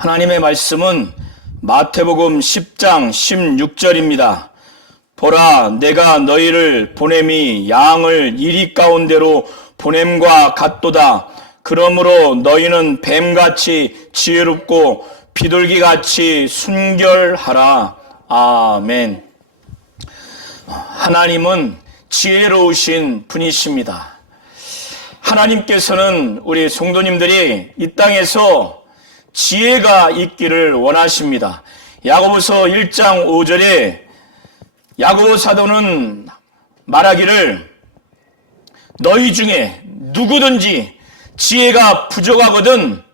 하나님의 말씀은 마태복음 10장 16절입니다. 보라, 내가 너희를 보냄이 양을 이리 가운데로 보냄과 같도다. 그러므로 너희는 뱀같이 지혜롭고 비둘기같이 순결하라. 아멘. 하나님은 지혜로우신 분이십니다. 하나님께서는 우리 성도님들이 이 땅에서 지혜가 있기를 원하십니다. 야고보서 1장 5절에 야고보 사도는 말하기를 너희 중에 누구든지 지혜가 부족하거든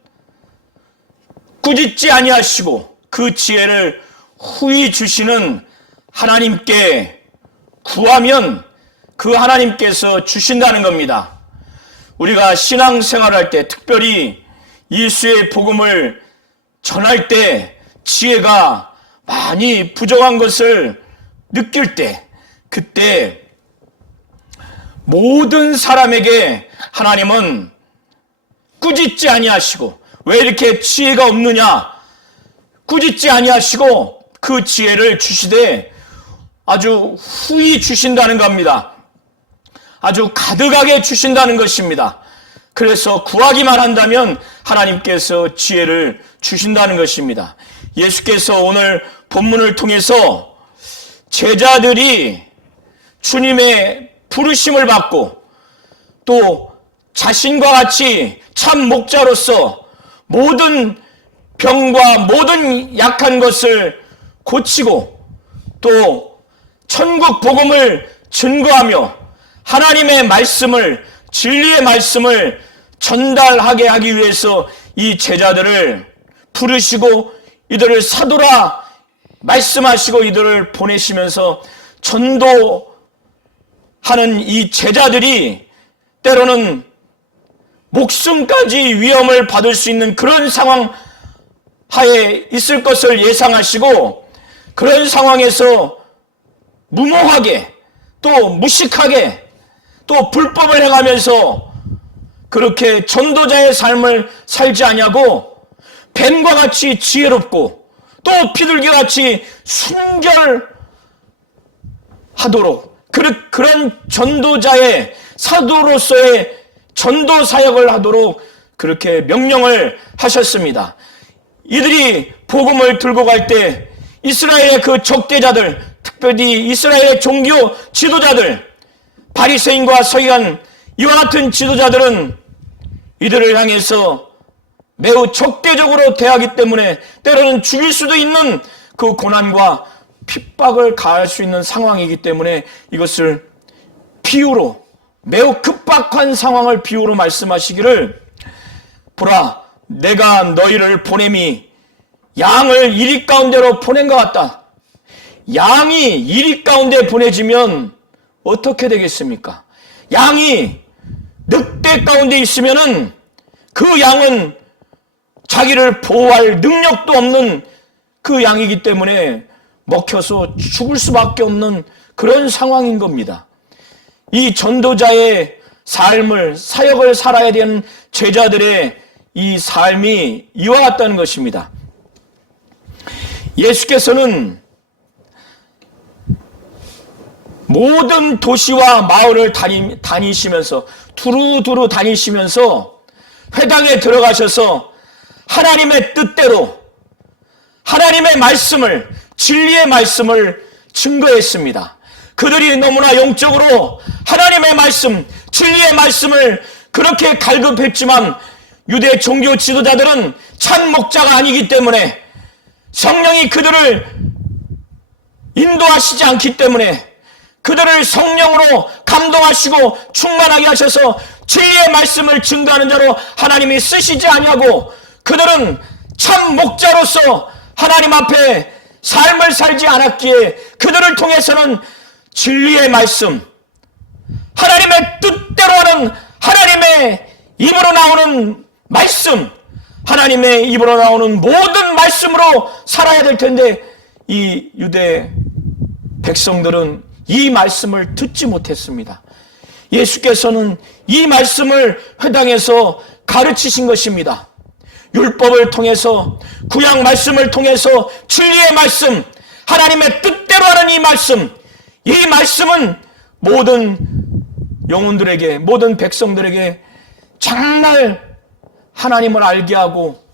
꾸짖지 아니하시고 그 지혜를 후히 주시는 하나님께 구하면 그 하나님께서 주신다는 겁니다. 우리가 신앙생활할 때, 특별히 예수의 복음을 전할 때 지혜가 많이 부족한 것을 느낄 때, 그때 모든 사람에게 하나님은 꾸짖지 아니하시고, 왜 이렇게 지혜가 없느냐, 꾸짖지 아니하시고 그 지혜를 주시되 아주 후히 주신다는 겁니다. 아주 가득하게 주신다는 것입니다. 그래서 구하기만 한다면 하나님께서 지혜를 주신다는 것입니다. 예수께서 오늘 본문을 통해서 제자들이 주님의 부르심을 받고 또 자신과 같이 참 목자로서 모든 병과 모든 약한 것을 고치고 또 천국 복음을 증거하며 하나님의 말씀을, 진리의 말씀을 전달하게 하기 위해서 이 제자들을 부르시고 이들을 사도라 말씀하시고 이들을 보내시면서 전도하는 이 제자들이 때로는 목숨까지 위험을 받을 수 있는 그런 상황 하에 있을 것을 예상하시고 그런 상황에서 무모하게 또 무식하게 또 불법을 행하면서 그렇게 전도자의 삶을 살지 아니하고 뱀과 같이 지혜롭고 또 비둘기같이 순결하도록 그런 전도자의 사도로서의 전도 사역을 하도록 그렇게 명령을 하셨습니다. 이들이 복음을 들고 갈 때 이스라엘의 그 적대자들, 특별히 이스라엘의 종교 지도자들, 바리새인과 서기관 이와 같은 지도자들은 이들을 향해서 매우 적대적으로 대하기 때문에 때로는 죽일 수도 있는 그 고난과 핍박을 가할 수 있는 상황이기 때문에 이것을 비유로, 매우 급박한 상황을 비유로 말씀하시기를 보라, 내가 너희를 보냄이 양을 이리 가운데로 보낸 것 같다. 양이 이리 가운데 보내지면 어떻게 되겠습니까? 양이 늑대 가운데 있으면은 그 양은 자기를 보호할 능력도 없는 그 양이기 때문에 먹혀서 죽을 수밖에 없는 그런 상황인 겁니다. 이 전도자의 삶을, 사역을 살아야 되는 제자들의 이 삶이 이와 같다는 것입니다. 예수께서는 모든 도시와 마을을 다니시면서 두루두루 다니시면서 회당에 들어가셔서 하나님의 뜻대로 하나님의 말씀을, 진리의 말씀을 증거했습니다. 그들이 너무나 영적으로 하나님의 말씀, 진리의 말씀을 그렇게 갈급했지만 유대 종교 지도자들은 참 목자가 아니기 때문에 성령이 그들을 인도하시지 않기 때문에 그들을 성령으로 감동하시고 충만하게 하셔서 진리의 말씀을 증거하는 자로 하나님이 쓰시지 아니하고 그들은 참 목자로서 하나님 앞에 삶을 살지 않았기에 그들을 통해서는 진리의 말씀, 하나님의 뜻대로 하는 하나님의 입으로 나오는 말씀, 하나님의 입으로 나오는 모든 말씀으로 살아야 될 텐데 이 유대 백성들은 이 말씀을 듣지 못했습니다. 예수께서는 이 말씀을 회당에서 가르치신 것입니다. 율법을 통해서, 구약 말씀을 통해서 진리의 말씀, 하나님의 뜻대로 하는 이 말씀은 모든 영혼들에게, 모든 백성들에게 정말 하나님을 알게 하고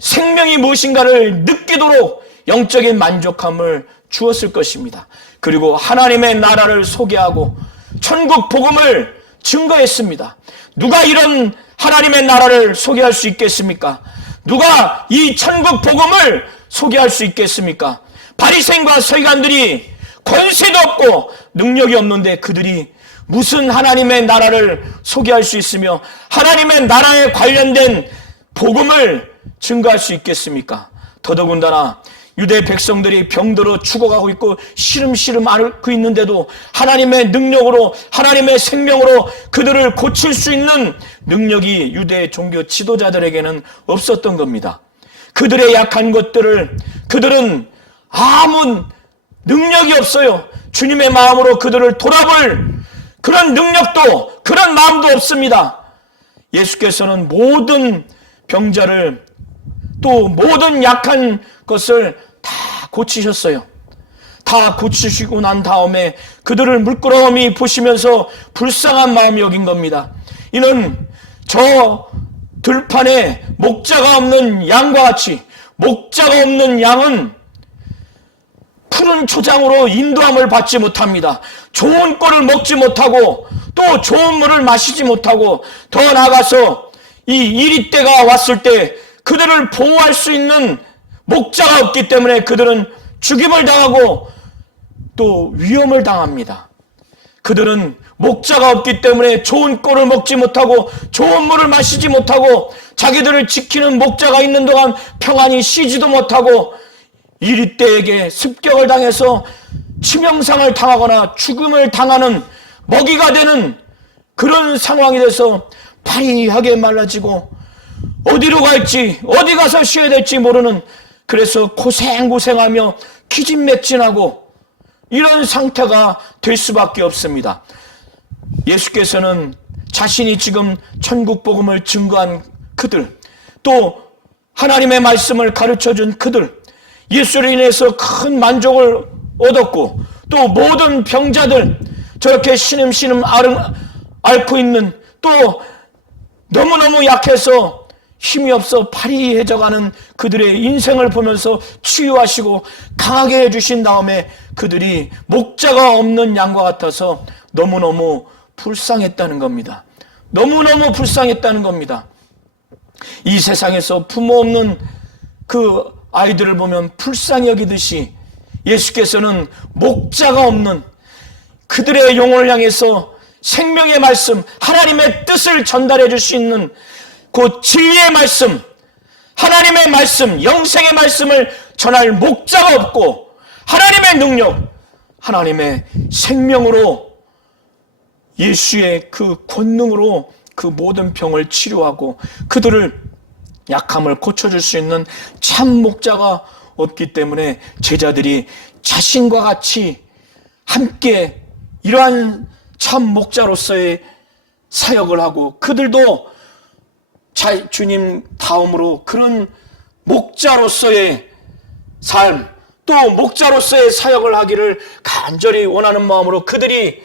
생명이 무엇인가를 느끼도록 영적인 만족함을 주었을 것입니다. 그리고 하나님의 나라를 소개하고 천국 복음을 증거했습니다. 누가 이런 하나님의 나라를 소개할 수 있겠습니까? 누가 이 천국 복음을 소개할 수 있겠습니까? 바리새인과 서기관들이 권세도 없고 능력이 없는데 그들이 무슨 하나님의 나라를 소개할 수 있으며 하나님의 나라에 관련된 복음을 증거할 수 있겠습니까? 더더군다나 유대 백성들이 병들어 죽어가고 있고 시름시름 앓고 있는데도 하나님의 능력으로, 하나님의 생명으로 그들을 고칠 수 있는 능력이 유대 종교 지도자들에게는 없었던 겁니다. 그들의 약한 것들을 그들은 아무 능력이 없어요. 주님의 마음으로 그들을 돌아볼 그런 능력도, 그런 마음도 없습니다. 예수께서는 모든 병자를, 또 모든 약한 것을 다 고치셨어요. 다 고치시고 난 다음에 그들을 물끄러미 보시면서 불쌍한 마음이 여긴 겁니다. 이는 저 들판에 목자가 없는 양과 같이, 목자가 없는 양은 푸른 초장으로 인도함을 받지 못합니다. 좋은 꼴을 먹지 못하고 또 좋은 물을 마시지 못하고 더 나아가서 이 이리 때가 왔을 때 그들을 보호할 수 있는 목자가 없기 때문에 그들은 죽임을 당하고 또 위험을 당합니다. 그들은 목자가 없기 때문에 좋은 꼴을 먹지 못하고 좋은 물을 마시지 못하고 자기들을 지키는 목자가 있는 동안 평안히 쉬지도 못하고 이리 때에게 습격을 당해서 치명상을 당하거나 죽음을 당하는 먹이가 되는 그런 상황이 돼서 파리하게 말라지고 어디로 갈지, 어디 가서 쉬어야 될지 모르는, 그래서 고생고생하며 기진맥진하고 이런 상태가 될 수밖에 없습니다. 예수께서는 자신이 지금 천국 복음을 증거한 그들, 또 하나님의 말씀을 가르쳐준 그들, 예수로 인해서 큰 만족을 얻었고 또 모든 병자들, 저렇게 신음신음 앓고 있는, 또 너무너무 약해서 힘이 없어 파리해져가는 그들의 인생을 보면서 치유하시고 강하게 해주신 다음에 그들이 목자가 없는 양과 같아서 너무너무 불쌍했다는 겁니다. 너무너무 불쌍했다는 겁니다. 이 세상에서 부모 없는 그 아이들을 보면 불쌍히 여기듯이 예수께서는 목자가 없는 그들의 영혼을 향해서 생명의 말씀, 하나님의 뜻을 전달해 줄 수 있는 그 진리의 말씀, 하나님의 말씀, 영생의 말씀을 전할 목자가 없고 하나님의 능력, 하나님의 생명으로, 예수의 그 권능으로 그 모든 병을 치료하고 그들을 약함을 고쳐줄 수 있는 참 목자가 없기 때문에 제자들이 자신과 같이 함께 이러한 참 목자로서의 사역을 하고 그들도 주님 다음으로 그런 목자로서의 삶, 또 목자로서의 사역을 하기를 간절히 원하는 마음으로 그들이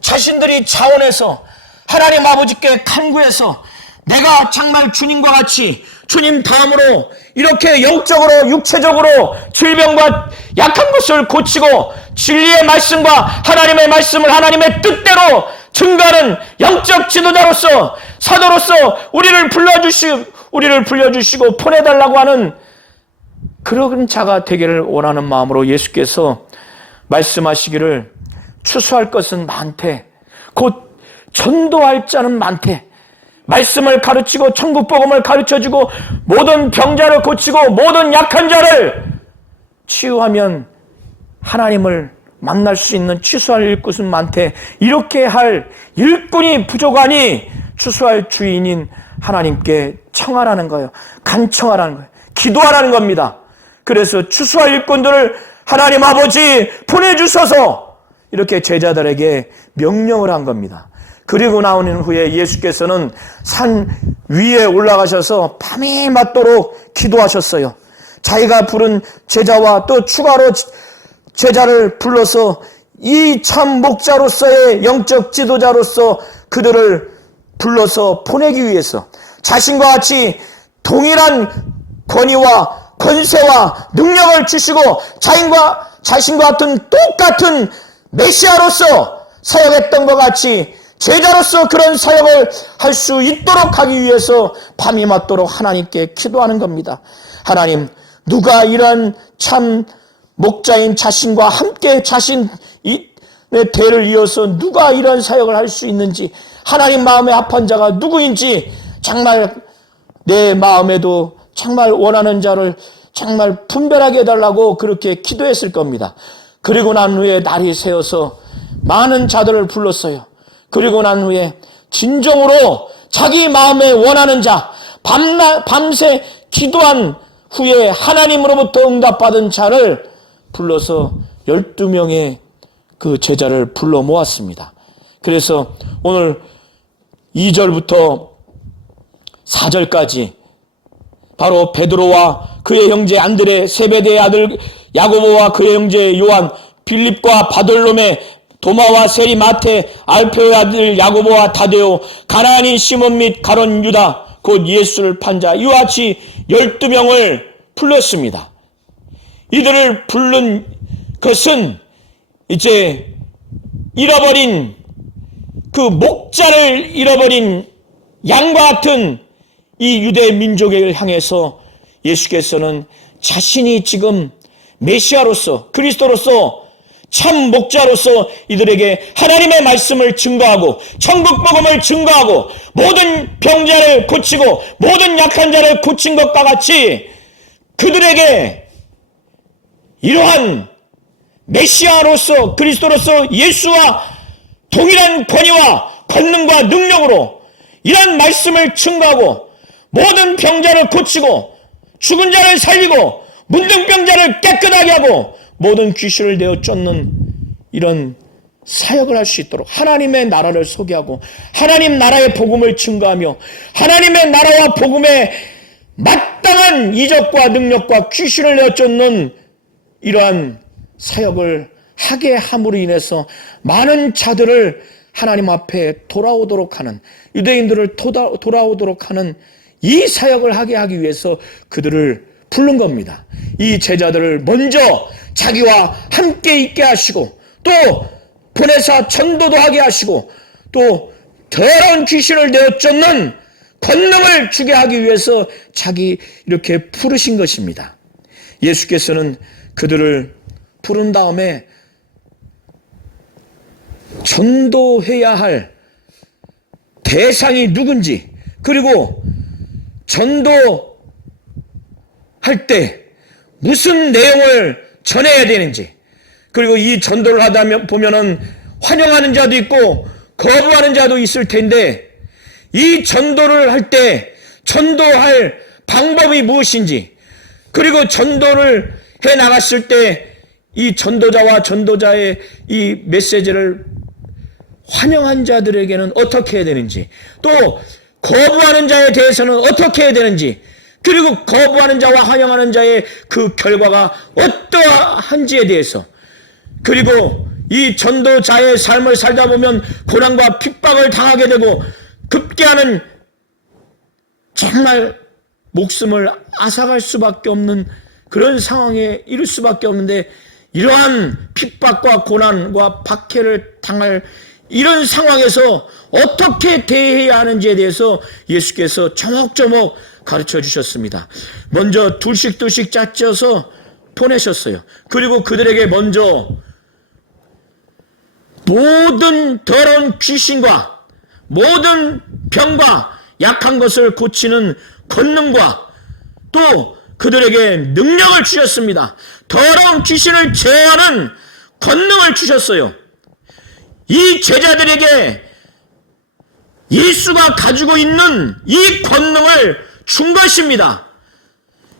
자신들이 자원해서 하나님 아버지께 간구해서 내가 정말 주님과 같이 주님 다음으로 이렇게 영적으로 육체적으로 질병과 약한 것을 고치고 진리의 말씀과 하나님의 말씀을 하나님의 뜻대로 증거하는 영적 지도자로서, 사도로서 우리를 불러주시고 보내달라고 하는 그런 자가 되기를 원하는 마음으로 예수께서 말씀하시기를 추수할 것은 많되 곧 전도할 자는 많되, 말씀을 가르치고 천국 복음을 가르쳐주고 모든 병자를 고치고 모든 약한 자를 치유하면 하나님을 만날 수 있는 추수할 일꾼은 많되 이렇게 할 일꾼이 부족하니 추수할 주인인 하나님께 청하라는 거예요. 간청하라는 거예요. 기도하라는 겁니다. 그래서 추수할 일꾼들을 하나님 아버지 보내주셔서 이렇게 제자들에게 명령을 한 겁니다. 그리고 나오는 후에 예수께서는 산 위에 올라가셔서 밤이 맞도록 기도하셨어요. 자기가 부른 제자와 또 추가로 제자를 불러서 이 참 목자로서의 영적 지도자로서 그들을 불러서 보내기 위해서 자신과 같이 동일한 권위와 권세와 능력을 주시고 자신과 같은 똑같은 메시아로서 사역했던 것 같이 제자로서 그런 사역을 할 수 있도록 하기 위해서 밤이 맞도록 하나님께 기도하는 겁니다. 하나님, 누가 이런 참 목자인 자신과 함께 자신의 대를 이어서 누가 이런 사역을 할 수 있는지, 하나님 마음에 합한 자가 누구인지 정말 내 마음에도 정말 원하는 자를 정말 분별하게 해달라고 그렇게 기도했을 겁니다. 그리고 난 후에 날이 새어서 많은 자들을 불렀어요. 그리고 난 후에 진정으로 자기 마음에 원하는 자, 밤새 기도한 후에 하나님으로부터 응답받은 자를 불러서 12명의 그 제자를 불러 모았습니다. 그래서 오늘 2절부터 4절까지 바로 베드로와 그의 형제 안드레, 세베대의 아들 야고보와 그의 형제 요한, 빌립과 바돌로메, 도마와 세리, 마테, 알페오의 아들 야고보와 다데오, 가나안인 시몬 및 가룟 유다, 곧 예수를 판 자, 이와 같이 12명을 불렀습니다. 이들을 부른 것은 이제 잃어버린 그 목자를 잃어버린 양과 같은 이 유대 민족을 향해서 예수께서는 자신이 지금 메시아로서, 그리스도로서, 참 목자로서 이들에게 하나님의 말씀을 증거하고 천국 복음을 증거하고 모든 병자를 고치고 모든 약한 자를 고친 것과 같이 그들에게 이러한 메시아로서, 그리스도로서 예수와 동일한 권위와 권능과 능력으로 이런 말씀을 증거하고 모든 병자를 고치고 죽은 자를 살리고 문둥병자를 깨끗하게 하고 모든 귀신을 내어 쫓는 이런 사역을 할 수 있도록 하나님의 나라를 소개하고 하나님 나라의 복음을 증거하며 하나님의 나라와 복음에 마땅한 이적과 능력과 귀신을 내어 쫓는 이러한 사역을 하게 함으로 인해서 많은 자들을 하나님 앞에 돌아오도록 하는, 유대인들을 돌아오도록 하는 이 사역을 하기 위해서 그들을 부른 겁니다. 이 제자들을 먼저 자기와 함께 있게 하시고 또 보내사 전도도 하게 하시고 또 더러운 귀신을 내어 쫓는 권능을 주게 하기 위해서 자기 이렇게 부르신 것입니다. 예수께서는 그들을 부른 다음에 전도해야 할 대상이 누군지, 그리고 전도할 때 무슨 내용을 전해야 되는지, 그리고 이 전도를 하다 보면은 환영하는 자도 있고 거부하는 자도 있을 텐데 이 전도를 할 때 전도할 방법이 무엇인지, 그리고 전도를 해 나갔을 때 이 전도자와 전도자의 이 메시지를 환영한 자들에게는 어떻게 해야 되는지, 또 거부하는 자에 대해서는 어떻게 해야 되는지, 그리고 거부하는 자와 환영하는 자의 그 결과가 어떠한지에 대해서, 그리고 이 전도자의 삶을 살다 보면 고난과 핍박을 당하게 되고 급기야는 정말 목숨을 앗아갈 수밖에 없는 그런 상황에 이를 수밖에 없는데, 이러한 핍박과 고난과 박해를 당할 이런 상황에서 어떻게 대해야 하는지에 대해서 예수께서 조목조목 가르쳐 주셨습니다. 먼저 둘씩 짜쳐서 보내셨어요. 그리고 그들에게 먼저 모든 더러운 귀신과 모든 병과 약한 것을 고치는 권능과 또 그들에게 능력을 주셨습니다. 더러운 귀신을 제어하는 권능을 주셨어요. 이 제자들에게 예수가 가지고 있는 이 권능을 준 것입니다.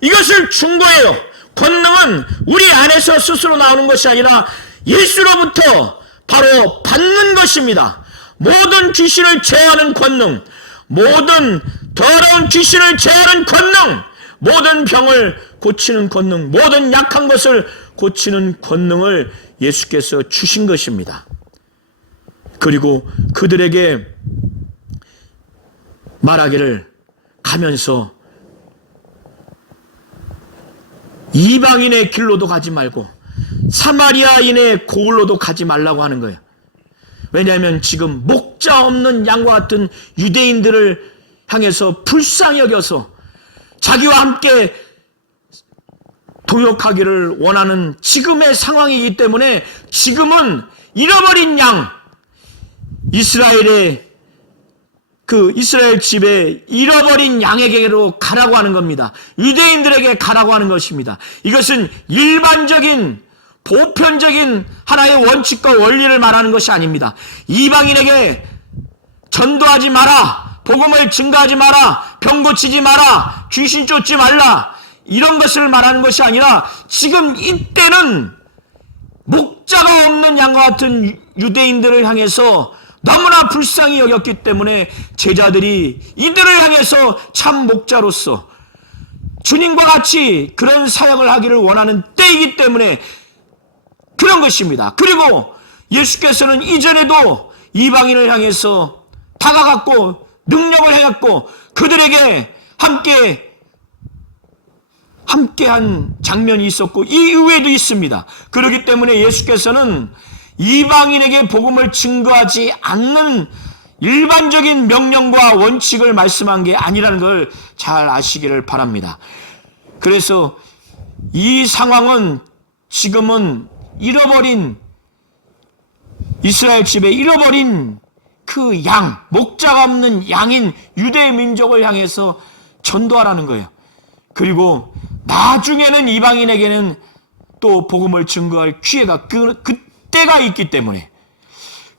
이것을 준 거예요. 권능은 우리 안에서 스스로 나오는 것이 아니라 예수로부터 바로 받는 것입니다. 모든 귀신을 제어하는 권능, 모든 더러운 귀신을 제어하는 권능, 모든 병을 고치는 권능, 모든 약한 것을 고치는 권능을 예수께서 주신 것입니다. 그리고 그들에게 말하기를, 가면서 이방인의 길로도 가지 말고 사마리아인의 고을로도 가지 말라고 하는 거예요. 왜냐하면 지금 목자 없는 양과 같은 유대인들을 향해서 불쌍히 여겨서 자기와 함께 동역하기를 원하는 지금의 상황이기 때문에 지금은 잃어버린 양, 이스라엘 집에 잃어버린 양에게로 가라고 하는 겁니다. 유대인들에게 가라고 하는 것입니다. 이것은 일반적인 보편적인 하나의 원칙과 원리를 말하는 것이 아닙니다. 이방인에게 전도하지 마라, 복음을 증거하지 마라, 병 고치지 마라, 귀신 쫓지 말라, 이런 것을 말하는 것이 아니라 지금 이때는 목자가 없는 양과 같은 유대인들을 향해서 너무나 불쌍히 여겼기 때문에 제자들이 이들을 향해서 참 목자로서 주님과 같이 그런 사역을 하기를 원하는 때이기 때문에 그런 것입니다. 그리고 예수께서는 이전에도 이방인을 향해서 다가갔고 능력을 행했고 그들에게 함께한 장면이 있었고 이후에도 있습니다. 그렇기 때문에 예수께서는 이방인에게 복음을 증거하지 않는 일반적인 명령과 원칙을 말씀한 게 아니라는 걸 잘 아시기를 바랍니다. 그래서 이 상황은 지금은 잃어버린 이스라엘 집에 잃어버린 그 양, 목자가 없는 양인 유대 민족을 향해서 전도하라는 거예요. 그리고 나중에는 이방인에게는 또 복음을 증거할 기회가 그때가 있기 때문에,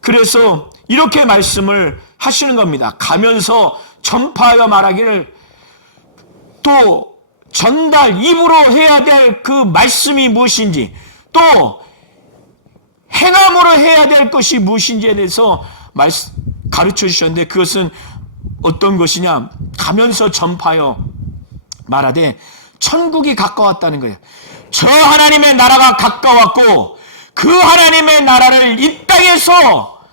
그래서 이렇게 말씀을 하시는 겁니다. 가면서 전파하여 말하기를, 또 전달, 입으로 해야 될 그 말씀이 무엇인지, 또 행함으로 해야 될 것이 무엇인지에 대해서 가르쳐 주셨는데, 그것은 어떤 것이냐, 가면서 전파하여 말하되 천국이 가까웠다는 거예요. 저 하나님의 나라가 가까웠고 그 하나님의 나라를 이 땅에서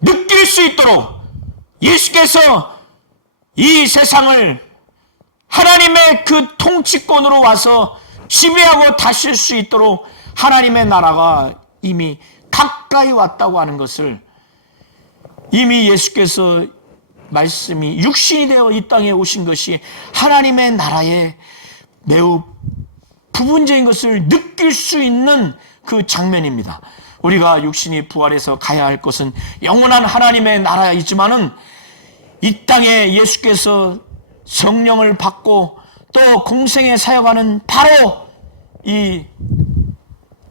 느낄 수 있도록 예수께서 이 세상을 하나님의 그 통치권으로 와서 지배하고 다스릴 수 있도록 하나님의 나라가 이미 가까이 왔다고 하는 것을 이미 예수께서 말씀이 육신이 되어 이 땅에 오신 것이 하나님의 나라의 매우 부분적인 것을 느낄 수 있는 그 장면입니다. 우리가 육신이 부활해서 가야 할 것은 영원한 하나님의 나라이지만은 이 땅에 예수께서 성령을 받고 또 공생에 사역하는 바로 이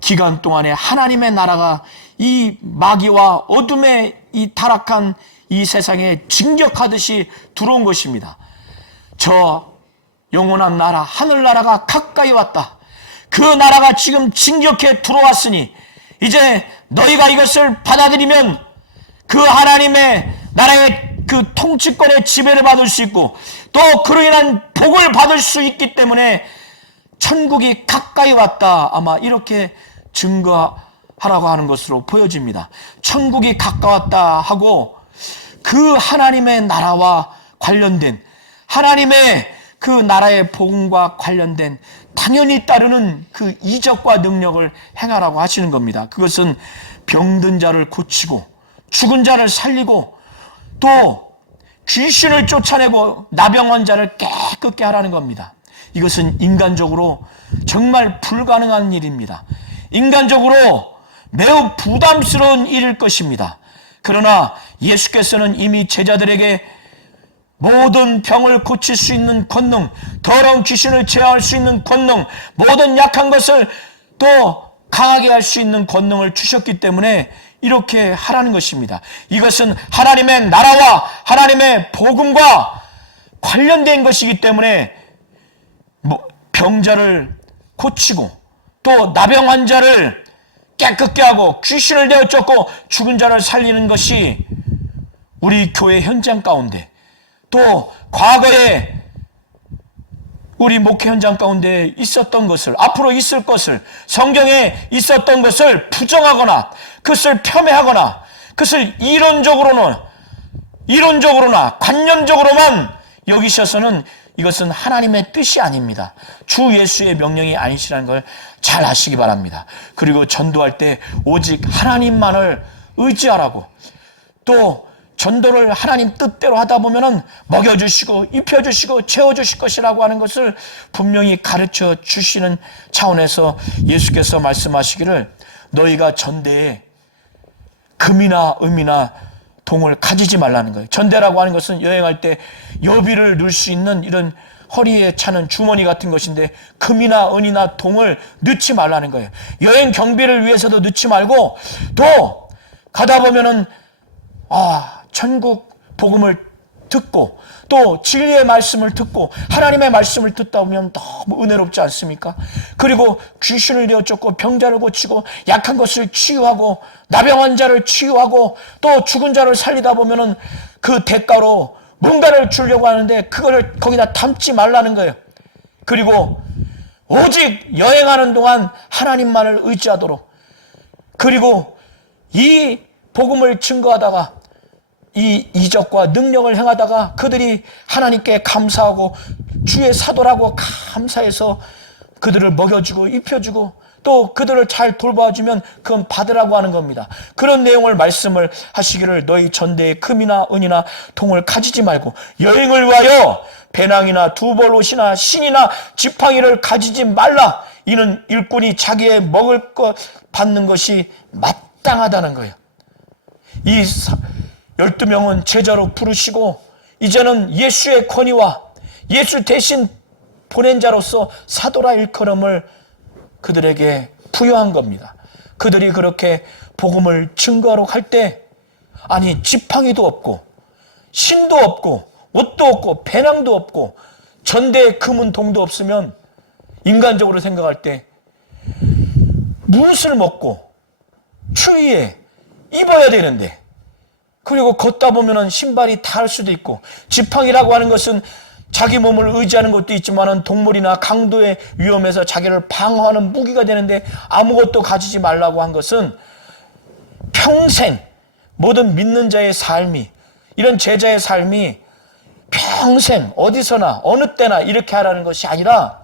기간 동안에 하나님의 나라가 이 마귀와 어둠의 이 타락한 이 세상에 진격하듯이 들어온 것입니다. 저 영원한 나라, 하늘나라가 가까이 왔다. 그 나라가 지금 진격해 들어왔으니 이제 너희가 이것을 받아들이면 그 하나님의 나라의 그 통치권의 지배를 받을 수 있고 또 그로 인한 복을 받을 수 있기 때문에 천국이 가까이 왔다. 아마 이렇게 증거하라고 하는 것으로 보여집니다. 천국이 가까웠다 하고 그 하나님의 나라와 관련된 하나님의 그 나라의 복음과 관련된 당연히 따르는 그 이적과 능력을 행하라고 하시는 겁니다. 그것은 병든 자를 고치고 죽은 자를 살리고 또 귀신을 쫓아내고 나병한 자를 깨끗게 하라는 겁니다. 이것은 인간적으로 정말 불가능한 일입니다. 인간적으로 매우 부담스러운 일일 것입니다. 그러나 예수께서는 이미 제자들에게 모든 병을 고칠 수 있는 권능, 더러운 귀신을 제어할 수 있는 권능, 모든 약한 것을 또 강하게 할 수 있는 권능을 주셨기 때문에 이렇게 하라는 것입니다. 이것은 하나님의 나라와 하나님의 복음과 관련된 것이기 때문에 병자를 고치고 또 나병 환자를 깨끗게 하고 귀신을 내어 쫓고 죽은 자를 살리는 것이 우리 교회 현장 가운데 또 과거에 우리 목회 현장 가운데 있었던 것을, 앞으로 있을 것을, 성경에 있었던 것을 부정하거나 그것을 폄훼하거나 그것을 이론적으로나 관념적으로만 여기셔서는 이것은 하나님의 뜻이 아닙니다. 주 예수의 명령이 아니시라는 걸 잘 아시기 바랍니다. 그리고 전도할 때 오직 하나님만을 의지하라고, 또 전도를 하나님 뜻대로 하다 보면은 먹여주시고 입혀주시고 채워주실 것이라고 하는 것을 분명히 가르쳐 주시는 차원에서 예수께서 말씀하시기를 너희가 전대에 금이나 은이나 동을 가지지 말라는 거예요. 전대라고 하는 것은 여행할 때 여비를 넣을 수 있는 이런 허리에 차는 주머니 같은 것인데 금이나 은이나 동을 넣지 말라는 거예요. 여행 경비를 위해서도 넣지 말고, 또 가다 보면은 천국 복음을 듣고 또 진리의 말씀을 듣고 하나님의 말씀을 듣다 보면 너무 은혜롭지 않습니까? 그리고 귀신을 내어쫓고 병자를 고치고 약한 것을 치유하고 나병한 자를 치유하고 또 죽은 자를 살리다 보면은 그 대가로 뭔가를 주려고 하는데 그거를 거기다 담지 말라는 거예요. 그리고 오직 여행하는 동안 하나님만을 의지하도록, 그리고 이 복음을 증거하다가 이 이적과 능력을 행하다가 그들이 하나님께 감사하고 주의 사도라고 감사해서 그들을 먹여주고 입혀주고 또 그들을 잘 돌봐주면 그건 받으라고 하는 겁니다. 그런 내용을 말씀을 하시기를 너희 전대에 금이나 은이나 동을 가지지 말고 여행을 위하여 배낭이나 두벌옷이나 신이나 지팡이를 가지지 말라. 이는 일꾼이 자기의 먹을 것 받는 것이 마땅하다는 거예요. 이 12명은 제자로 부르시고 이제는 예수의 권위와 예수 대신 보낸 자로서 사도라 일컬음을 그들에게 부여한 겁니다. 그들이 그렇게 복음을 증거하러 갈 때 아니 지팡이도 없고 신도 없고 옷도 없고 배낭도 없고 전대에 금은 동도 없으면 인간적으로 생각할 때 무엇을 먹고 추위에 입어야 되는데, 그리고 걷다 보면은 신발이 닳을 수도 있고, 지팡이라고 하는 것은 자기 몸을 의지하는 것도 있지만은 동물이나 강도의 위험에서 자기를 방어하는 무기가 되는데 아무것도 가지지 말라고 한 것은 평생 모든 믿는 자의 삶이, 이런 제자의 삶이 평생 어디서나 어느 때나 이렇게 하라는 것이 아니라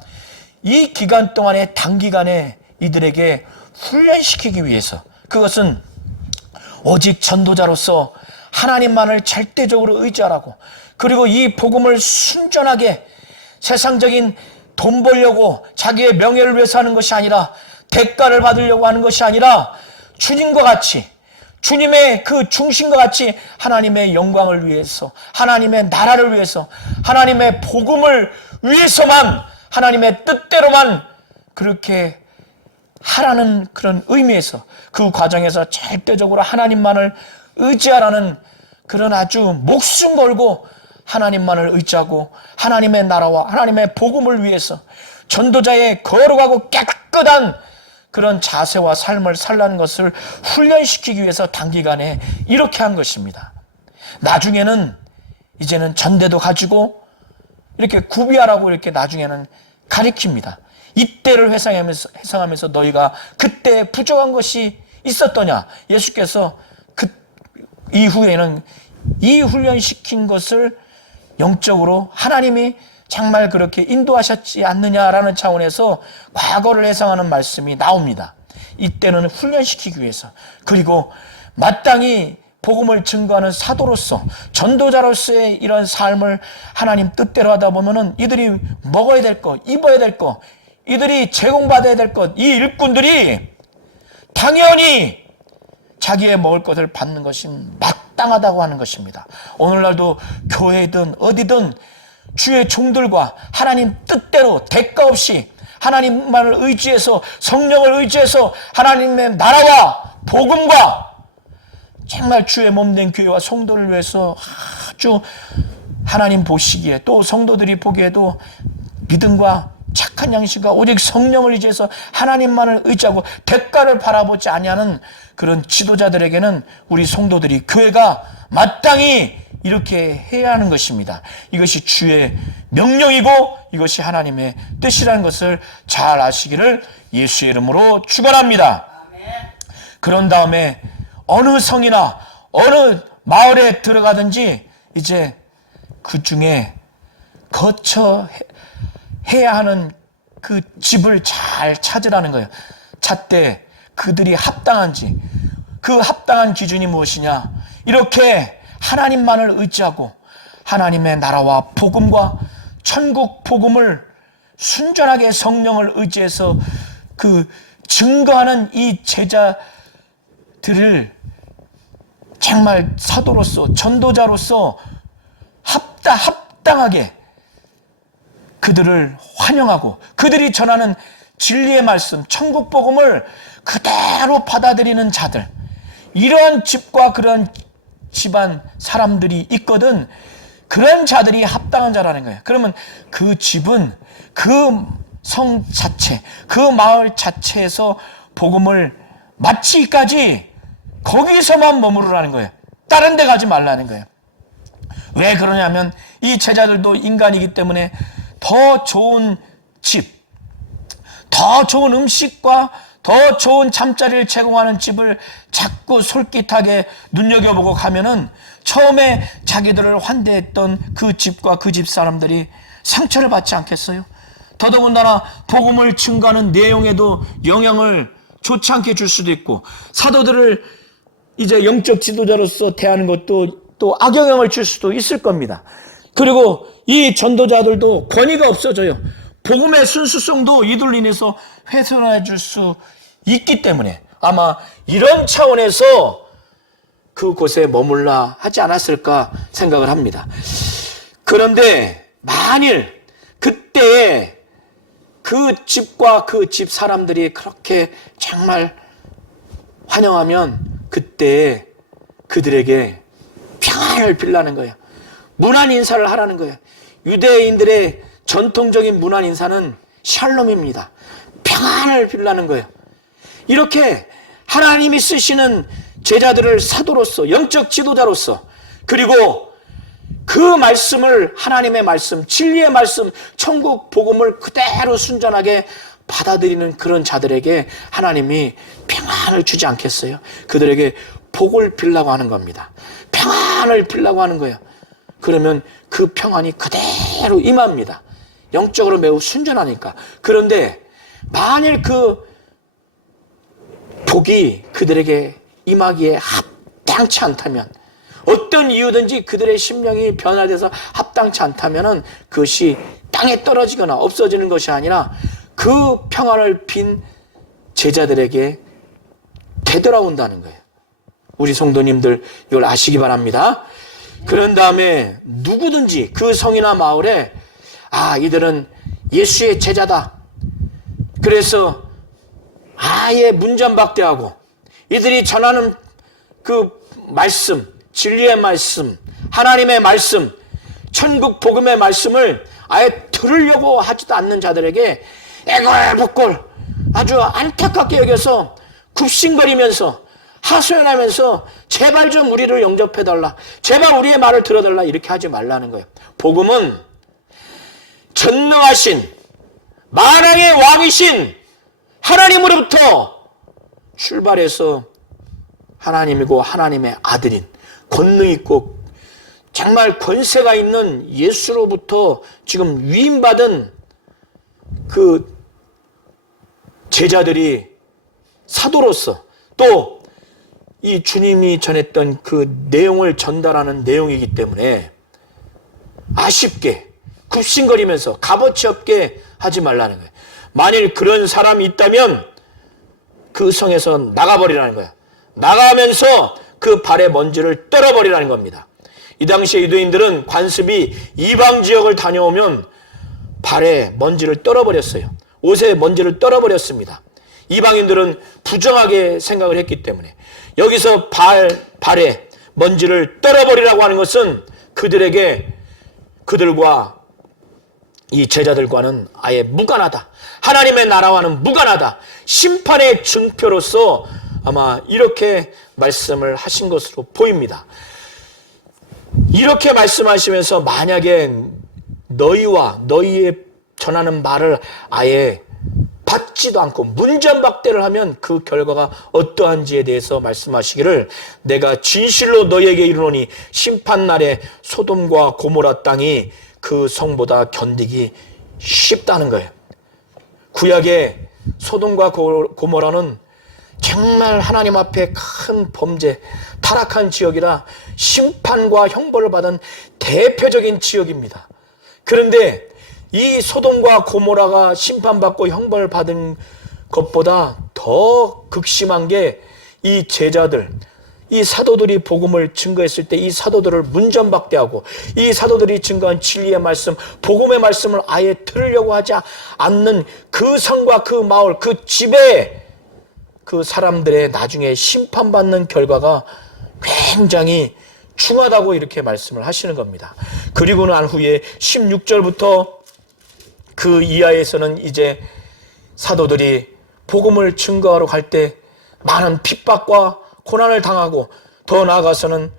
이 기간 동안에 단기간에 이들에게 훈련시키기 위해서, 그것은 오직 전도자로서 하나님만을 절대적으로 의지하라고, 그리고 이 복음을 순전하게 세상적인 돈 벌려고 자기의 명예를 위해서 하는 것이 아니라 대가를 받으려고 하는 것이 아니라 주님과 같이, 주님의 그 중심과 같이 하나님의 영광을 위해서, 하나님의 나라를 위해서, 하나님의 복음을 위해서만, 하나님의 뜻대로만 그렇게 하라는 그런 의미에서, 그 과정에서 절대적으로 하나님만을 의지하라는 그런 아주 목숨 걸고 하나님만을 의지하고 하나님의 나라와 하나님의 복음을 위해서 전도자의 거룩하고 깨끗한 그런 자세와 삶을 살라는 것을 훈련시키기 위해서 단기간에 이렇게 한 것입니다. 나중에는 이제는 전대도 가지고 이렇게 구비하라고 이렇게 나중에는 가리킵니다. 이때를 회상하면서 너희가 그때 부족한 것이 있었더냐. 예수께서 그 이후에는 이 훈련시킨 것을 영적으로 하나님이 정말 그렇게 인도하셨지 않느냐라는 차원에서 과거를 해석하는 말씀이 나옵니다. 이때는 훈련시키기 위해서, 그리고 마땅히 복음을 증거하는 사도로서 전도자로서의 이런 삶을 하나님 뜻대로 하다 보면은 이들이 먹어야 될 것, 입어야 될 것, 이들이 제공받아야 될 것, 이 일꾼들이 당연히 자기의 먹을 것을 받는 것이 마땅하다고 하는 것입니다. 오늘날도 교회든 어디든 주의 종들과 하나님 뜻대로 대가 없이 하나님만을 의지해서, 성령을 의지해서 하나님의 나라와 복음과 정말 주의 몸된 교회와 성도를 위해서 아주 하나님 보시기에, 또 성도들이 보기에도 믿음과 착한 양식과 오직 성령을 의지해서 하나님만을 의지하고 대가를 바라보지 아니하는 그런 지도자들에게는 우리 성도들이, 교회가 마땅히 이렇게 해야 하는 것입니다. 이것이 주의 명령이고 이것이 하나님의 뜻이라는 것을 잘 아시기를 예수의 이름으로 축원합니다. 그런 다음에 어느 성이나 어느 마을에 들어가든지 이제 그 중에 거쳐 해야 하는 그 집을 잘 찾으라는 거예요. 찾되 그들이 합당한지, 그 합당한 기준이 무엇이냐? 이렇게 하나님만을 의지하고 하나님의 나라와 복음과 천국 복음을 순전하게 성령을 의지해서 그 증거하는 이 제자들을 정말 사도로서 전도자로서 합당하게 그들을 환영하고 그들이 전하는 진리의 말씀, 천국 복음을 그대로 받아들이는 자들, 이러한 집과 그런 집안 사람들이 있거든. 그런 자들이 합당한 자라는 거예요. 그러면 그 집은 그 성 자체, 그 마을 자체에서 복음을 마치기까지 거기서만 머무르라는 거예요. 다른 데 가지 말라는 거예요. 왜 그러냐면 이 제자들도 인간이기 때문에 더 좋은 집, 더 좋은 음식과 더 좋은 잠자리를 제공하는 집을 자꾸 솔깃하게 눈여겨보고 가면은 처음에 자기들을 환대했던 그 집과 그 집 사람들이 상처를 받지 않겠어요? 더더군다나 복음을 증거하는 내용에도 영향을 좋지 않게 줄 수도 있고, 사도들을 이제 영적 지도자로서 대하는 것도 또 악영향을 줄 수도 있을 겁니다. 그리고 이 전도자들도 권위가 없어져요. 복음의 순수성도 이들로 인해서 훼손해 줄 수 있기 때문에 아마 이런 차원에서 그곳에 머물라 하지 않았을까 생각을 합니다. 그런데 만일 그때에 그 집과 그 집 사람들이 그렇게 정말 환영하면 그때에 그들에게 평안을 빌라는 거예요. 문안 인사를 하라는 거예요. 유대인들의 전통적인 문안 인사는 샬롬입니다. 평안을 빌라는 거예요. 이렇게 하나님이 쓰시는 제자들을 사도로서, 영적 지도자로서, 그리고 그 말씀을, 하나님의 말씀, 진리의 말씀, 천국 복음을 그대로 순전하게 받아들이는 그런 자들에게 하나님이 평안을 주지 않겠어요? 그들에게 복을 빌라고 하는 겁니다. 평안을 빌라고 하는 거예요. 그러면 그 평안이 그대로 임합니다. 영적으로 매우 순전하니까. 그런데 만일 그 복이 그들에게 임하기에 합당치 않다면, 어떤 이유든지 그들의 심령이 변화돼서 합당치 않다면 그것이 땅에 떨어지거나 없어지는 것이 아니라 그 평안을 빈 제자들에게 되돌아온다는 거예요. 우리 성도님들 이걸 아시기 바랍니다. 그런 다음에 누구든지 그 성이나 마을에 이들은 예수의 제자다. 그래서 아예 문전박대하고 이들이 전하는 그 말씀, 진리의 말씀, 하나님의 말씀, 천국 복음의 말씀을 아예 들으려고 하지도 않는 자들에게 애걸복걸 아주 안타깝게 여겨서 굽신거리면서 하소연하면서 제발 좀 우리를 영접해달라, 제발 우리의 말을 들어달라, 이렇게 하지 말라는 거예요. 복음은 전능하신 만왕의 왕이신 하나님으로부터 출발해서 하나님이고 하나님의 아들인, 권능 있고 정말 권세가 있는 예수로부터 지금 위임받은 그 제자들이 사도로서 또 이 주님이 전했던 그 내용을 전달하는 내용이기 때문에 아쉽게 굽신거리면서 값어치 없게 하지 말라는 거예요. 만일 그런 사람이 있다면 그 성에서 나가버리라는 거예요. 나가면서 그 발의 먼지를 떨어버리라는 겁니다. 이 당시에 유대인들은 관습이 이방 지역을 다녀오면 발에 먼지를 떨어버렸어요. 옷에 먼지를 떨어버렸습니다. 이방인들은 부정하게 생각을 했기 때문에 여기서 발에 먼지를 떨어버리라고 하는 것은 그들과 이 제자들과는 아예 무관하다. 하나님의 나라와는 무관하다. 심판의 증표로서 아마 이렇게 말씀을 하신 것으로 보입니다. 이렇게 말씀하시면서 만약에 너희와 너희의 전하는 말을 아예 받지도 않고 문전박대를 하면 그 결과가 어떠한지에 대해서 말씀하시기를 내가 진실로 너희에게 이르노니 심판날에 소돔과 고모라 땅이 그 성보다 견디기 쉽다는 거예요. 구약의 소돔과 고모라는 정말 하나님 앞에 큰 범죄, 타락한 지역이라 심판과 형벌을 받은 대표적인 지역입니다. 그런데 이 소돔과 고모라가 심판받고 형벌을 받은 것보다 더 극심한 게 이 제자들, 이 사도들이 복음을 증거했을 때 이 사도들을 문전박대하고 이 사도들이 증거한 진리의 말씀, 복음의 말씀을 아예 들으려고 하지 않는 그 성과 그 마을, 그 집에 그 사람들의 나중에 심판받는 결과가 굉장히 중하다고 이렇게 말씀을 하시는 겁니다. 그리고 난 후에 16절부터 그 이하에서는 이제 사도들이 복음을 증거하러 갈 때 많은 핍박과 고난을 당하고 더 나아가서는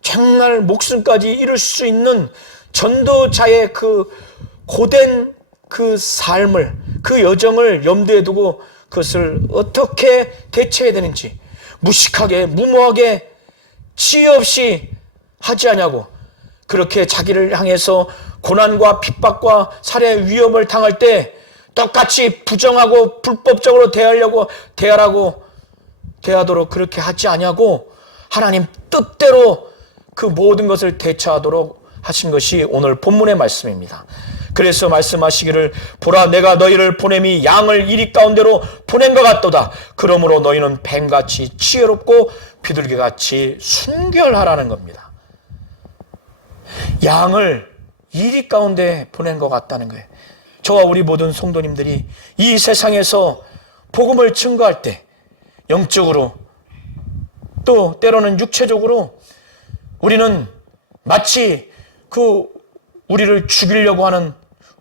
정말 목숨까지 잃을 수 있는 전도자의 그 고된 그 삶을, 그 여정을 염두에 두고 그것을 어떻게 대처해야 되는지 무식하게 무모하게 지혜 없이 하지 않냐고 그렇게 자기를 향해서 고난과 핍박과 살해 위협을 당할 때 똑같이 부정하고 불법적으로 대하도록 그렇게 하지 않냐고 하나님 뜻대로 그 모든 것을 대처하도록 하신 것이 오늘 본문의 말씀입니다. 그래서 말씀하시기를 보라 내가 너희를 보냄이 양을 이리 가운데로 보낸 것 같도다. 그러므로 너희는 뱀같이 지혜롭고 비둘기같이 순결하라는 겁니다. 양을 이리 가운데 보낸 것 같다는 거예요. 저와 우리 모든 성도님들이 이 세상에서 복음을 증거할 때 영적으로 또 때로는 육체적으로 우리는 마치 그 우리를 죽이려고 하는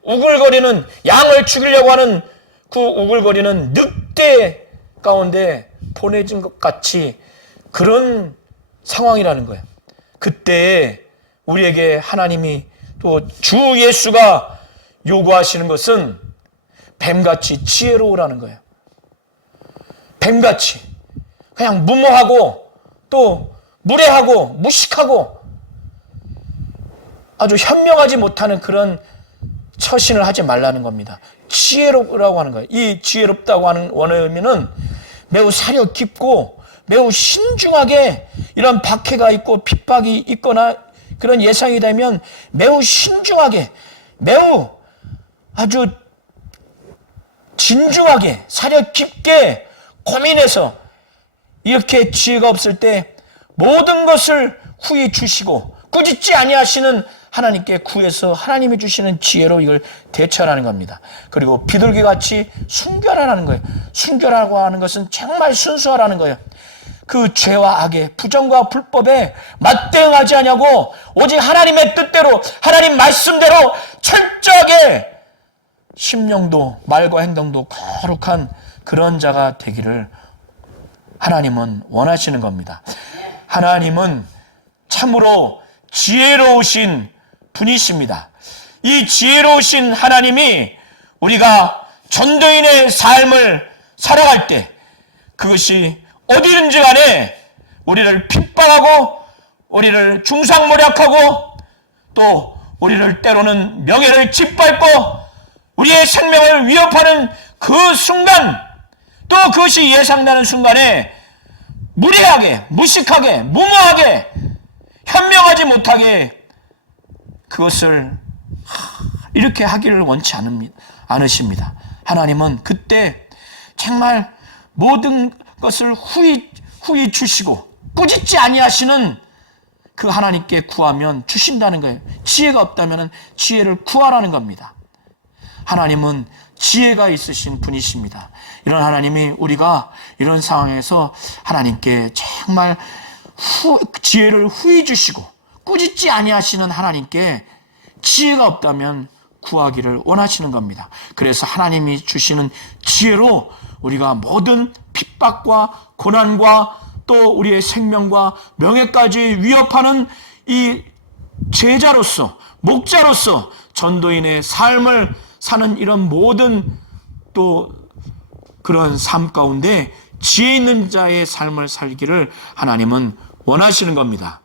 우글거리는 양을 죽이려고 하는 그 우글거리는 늑대 가운데 보내진 것 같이 그런 상황이라는 거예요. 그때 우리에게 하나님이 또 주 예수가 요구하시는 것은 뱀같이 지혜로우라는 거예요. 뱀같이 그냥 무모하고 또 무례하고 무식하고 아주 현명하지 못하는 그런 처신을 하지 말라는 겁니다. 지혜롭라고 하는 거예요. 이 지혜롭다고 하는 원어민은 매우 사려 깊고 매우 신중하게 이런 박해가 있고 핍박이 있거나 그런 예상이 되면 매우 신중하게 매우 아주 진중하게 사려 깊게 고민해서 이렇게 지혜가 없을 때 모든 것을 후히 주시고 꾸짖지 아니하시는 하나님께 구해서 하나님이 주시는 지혜로 이걸 대처하라는 겁니다. 그리고 비둘기같이 순결하라는 거예요. 순결하라고 하는 것은 정말 순수하라는 거예요. 그 죄와 악에 부정과 불법에 맞대응하지 않냐고 오직 하나님의 뜻대로 하나님 말씀대로 철저하게 심령도 말과 행동도 거룩한 그런 자가 되기를 하나님은 원하시는 겁니다. 하나님은 참으로 지혜로우신 분이십니다. 이 지혜로우신 하나님이 우리가 전도인의 삶을 살아갈 때 그것이 어디든지 간에 우리를 핍박하고 우리를 중상모략하고 또 우리를 때로는 명예를 짓밟고 우리의 생명을 위협하는 그 순간 또 그것이 예상되는 순간에 무례하게 무식하게 무모하게 현명하지 못하게 그것을 이렇게 하기를 원치 않으십니다. 하나님은 그때 정말 모든 것을 후히 주시고 꾸짖지 아니하시는 그 하나님께 구하면 주신다는 거예요. 지혜가 없다면 지혜를 구하라는 겁니다. 하나님은 지혜가 있으신 분이십니다. 이런 하나님이 우리가 이런 상황에서 하나님께 정말 지혜를 후히 주시고 꾸짖지 아니하시는 하나님께 지혜가 없다면 구하기를 원하시는 겁니다. 그래서 하나님이 주시는 지혜로 우리가 모든 핍박과 고난과 또 우리의 생명과 명예까지 위협하는 이 제자로서, 목자로서 전도인의 삶을 사는 이런 모든 또 그런 삶 가운데 지혜 있는 자의 삶을 살기를 하나님은 원하시는 겁니다.